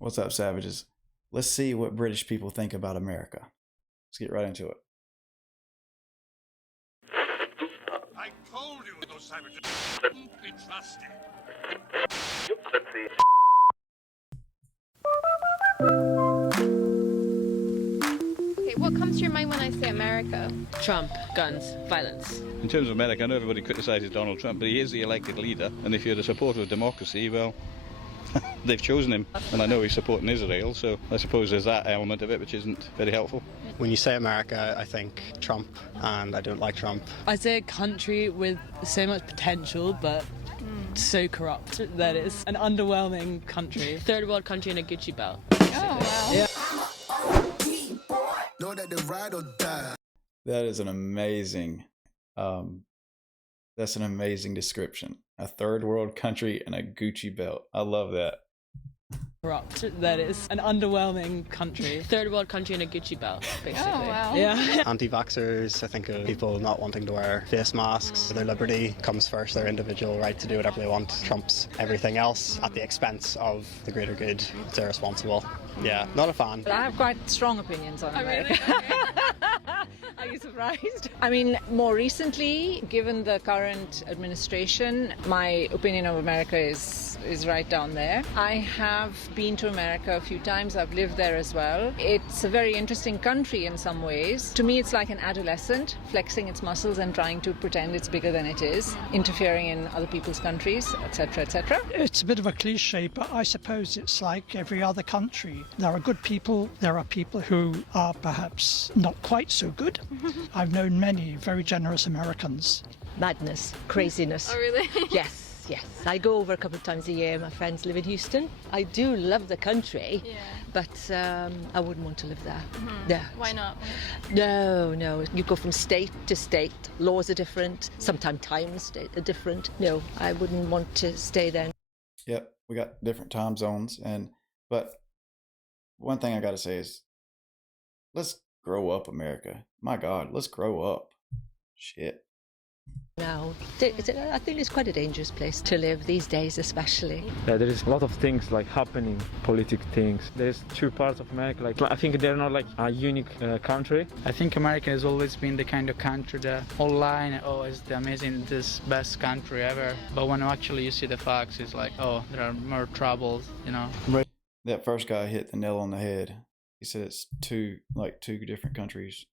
What's up, savages? Let's see what British people think about America. Let's get right into it. I told you those savages couldn't be trusted. Okay, what comes to your mind when I say America? Trump, guns, violence. In terms of America, I know everybody criticises Donald Trump, but he is the elected leader, and if you're a supporter of democracy, well, they've chosen him. And I know he's supporting Israel, so I suppose there's that element of it which isn't very helpful. When you say America, I think Trump, and I don't like Trump. I say a country with so much potential, but so corrupt that it's an underwhelming country. Third world country in a Gucci belt. Oh, wow. Yeah. That is an amazing, that's an amazing description. A third world country and a Gucci belt. I love that. Corrupt that it's an underwhelming country. Third world country in a Gucci belt, basically. Oh, wow. Yeah. Anti-vaxxers, I think of people not wanting to wear face masks. Their liberty comes first, their individual right to do whatever they want trumps everything else at the expense of the greater good. It's irresponsible. Yeah, not a fan. I have quite strong opinions on America. Are you surprised? I mean, more recently, given the current administration, my opinion of America is right down there. I have been to America a few times. I've lived there as well. It's a very interesting country in some ways. To me, it's like an adolescent flexing its muscles and trying to pretend it's bigger than it is, interfering in other people's countries, etc., etc. It's a bit of a cliche, but I suppose it's like every other country. There are good people, there are people who are perhaps not quite so good. I've known many very generous Americans. Madness, craziness. Oh, really? Yes. I go over a couple of times a year. My friends live in Houston. I do love the country, but I wouldn't want to live there. No. Why not? No. You go from state to state. Laws are different. Sometimes times are different. No, I wouldn't want to stay there. Yep, we got different time zones, but one thing I got to say is, let's grow up, America. My God, let's grow up. Shit. No, I think it's quite a dangerous place to live these days, especially. Yeah, there is a lot of things like happening, political things. There's two parts of America. Like I think they're not like a unique country. I think America has always been the kind of country that online, it's the amazing, this best country ever. But when actually you see the facts, it's like, there are more troubles, you know. That first guy hit the nail on the head. He said it's two different countries.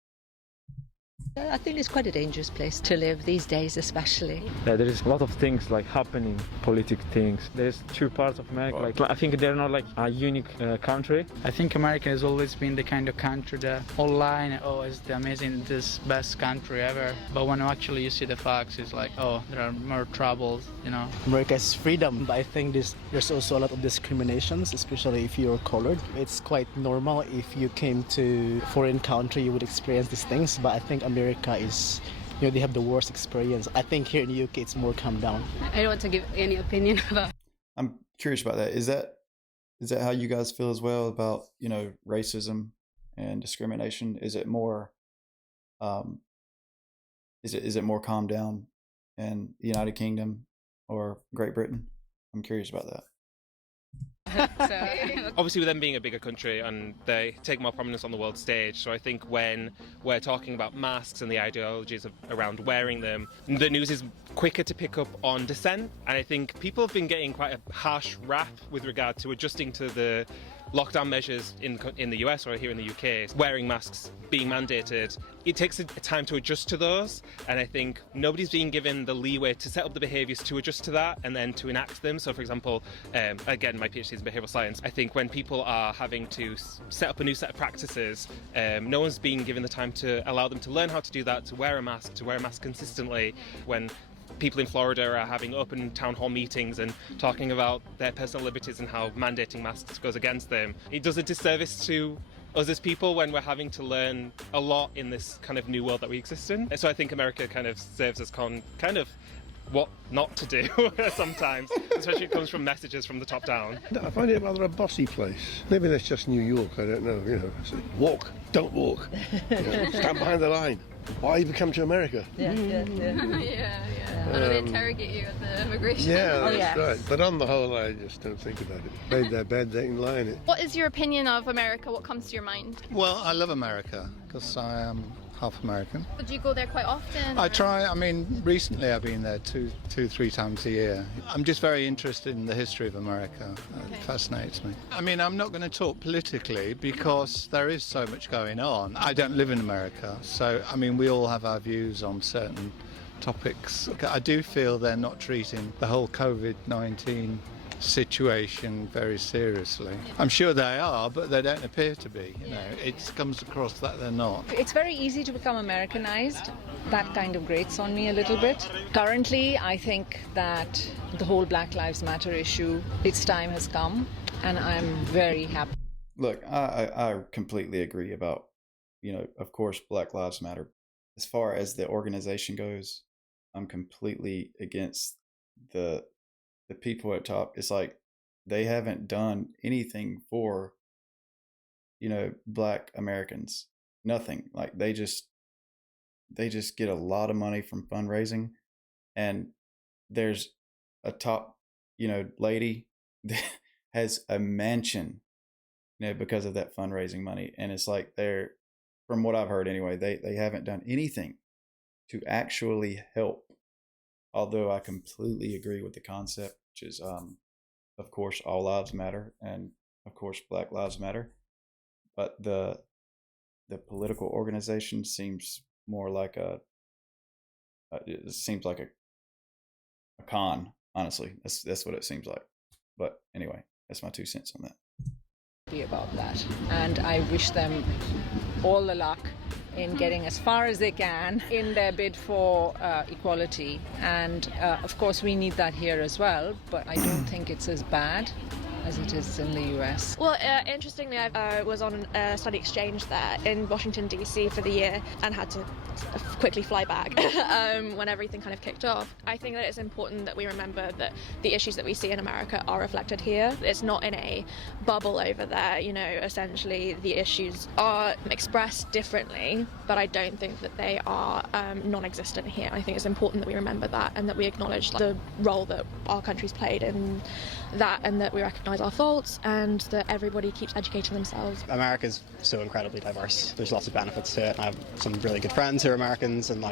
I think it's quite a dangerous place to live these days, especially. Yeah, there is a lot of things like happening, political things. There's two parts of America. Like I think they're not like a unique country. I think America has always been the kind of country that online, it's the amazing, this best country ever. But when actually you see the facts, it's like, there are more troubles, you know. America's freedom, but I think there's also a lot of discriminations, especially if you're colored. It's quite normal if you came to a foreign country, you would experience these things, but I think America is, they have the worst experience. I think here in the UK it's more calmed down. I don't want to give any opinion about. I'm curious about that. Is that how you guys feel as well about, racism and discrimination? Is it more is it more calmed down in the United Kingdom or Great Britain? I'm curious about that. Obviously, with them being a bigger country and they take more prominence on the world stage, so I think when we're talking about masks and the ideologies around wearing them, the news is quicker to pick up on dissent, and I think people have been getting quite a harsh rap with regard to adjusting to the lockdown measures in the US or here in the UK, wearing masks being mandated. It takes a time to adjust to those, and I think nobody's being given the leeway to set up the behaviours to adjust to that and then to enact them. So for example, again, my PhD is in behavioural science. I think when people are having to set up a new set of practices, no one's being given the time to allow them to learn how to do that, to wear a mask consistently. When people in Florida are having open town hall meetings and talking about their personal liberties and how mandating masks goes against them, it does a disservice to us as people when we're having to learn a lot in this kind of new world that we exist in. So I think America kind of serves as kind of what not to do sometimes, especially it comes from messages from the top down. I find it rather a bossy place. Maybe that's just New York, I don't know. Walk, don't walk. Stand behind the line. Why you come to America? Yeah. yeah. How do they interrogate you at the immigration? Yeah, that's right. But on the whole, I just don't think about it. Made that bad, they can lie in it. What is your opinion of America? What comes to your mind? Well, I love America because I am half American. Would you go there quite often? I try. I mean, recently I've been there two, 3 times a year. I'm just very interested in the history of America. It fascinates me. I mean, I'm not going to talk politically because there is so much going on. I don't live in America, so I mean, we all have our views on certain topics. I do feel they're not treating the whole COVID-19 situation very seriously. I'm sure they are, but they don't appear to be. You know, it comes across that they're not. It's very easy to become Americanized. That kind of grates on me a little bit. Currently, I think that the whole Black Lives Matter issue, its time has come, and I'm very happy. Look, I completely agree about, of course, Black Lives Matter. As far as the organization goes, I'm completely against the people at top. It's like they haven't done anything for, Black Americans. Nothing. Like they just get a lot of money from fundraising, and there's a top, lady that has a mansion, because of that fundraising money. And it's like from what I've heard anyway, they haven't done anything to actually help. Although I completely agree with the concept, which is, of course, all lives matter, and of course, Black Lives Matter. But the political organization seems more like it seems like a con. Honestly, that's what it seems like. But anyway, that's my 2 cents on that. About that, and I wish them all the luck in getting as far as they can in their bid for equality. And of course we need that here as well, but I don't think it's as bad as it is in the US. Well, interestingly, I was on a study exchange there in Washington, D.C. for the year and had to quickly fly back when everything kind of kicked off. I think that it's important that we remember that the issues that we see in America are reflected here. It's not in a bubble over there. Essentially the issues are expressed differently, but I don't think that they are non-existent here. I think it's important that we remember that and that we acknowledge the role that our country's played in that, and that we recognise our faults, and that everybody keeps educating themselves. America's so incredibly diverse. There's lots of benefits to it. I have some really good friends who are Americans, and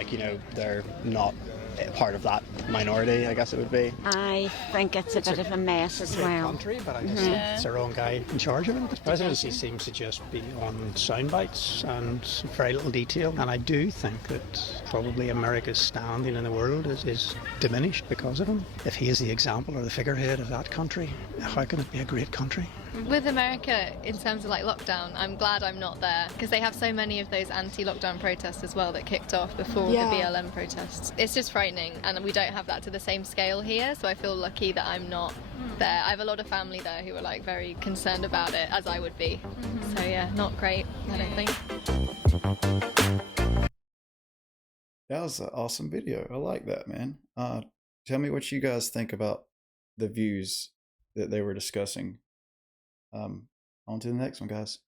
they're not part of that minority, I guess it would be. I think it's a bit of a mess as well. Country, but I guess it's the wrong guy in charge of it. The presidency seems to just be on sound bites and very little detail, and I do think that probably America's standing in the world is diminished because of him. If he is the example or the figurehead of that country, how can it be a great country? With America, in terms of lockdown, I'm glad I'm not there, because they have so many of those anti-lockdown protests as well that kicked off before the BLM protests. It's just frightening, and we don't have that to the same scale here, so I feel lucky that I'm not there. I have a lot of family there who are very concerned about it, as I would be. So yeah, not great, I don't think. That was an awesome video. I like that, man. Tell me what you guys think about the views that they were discussing. On to the next one, guys.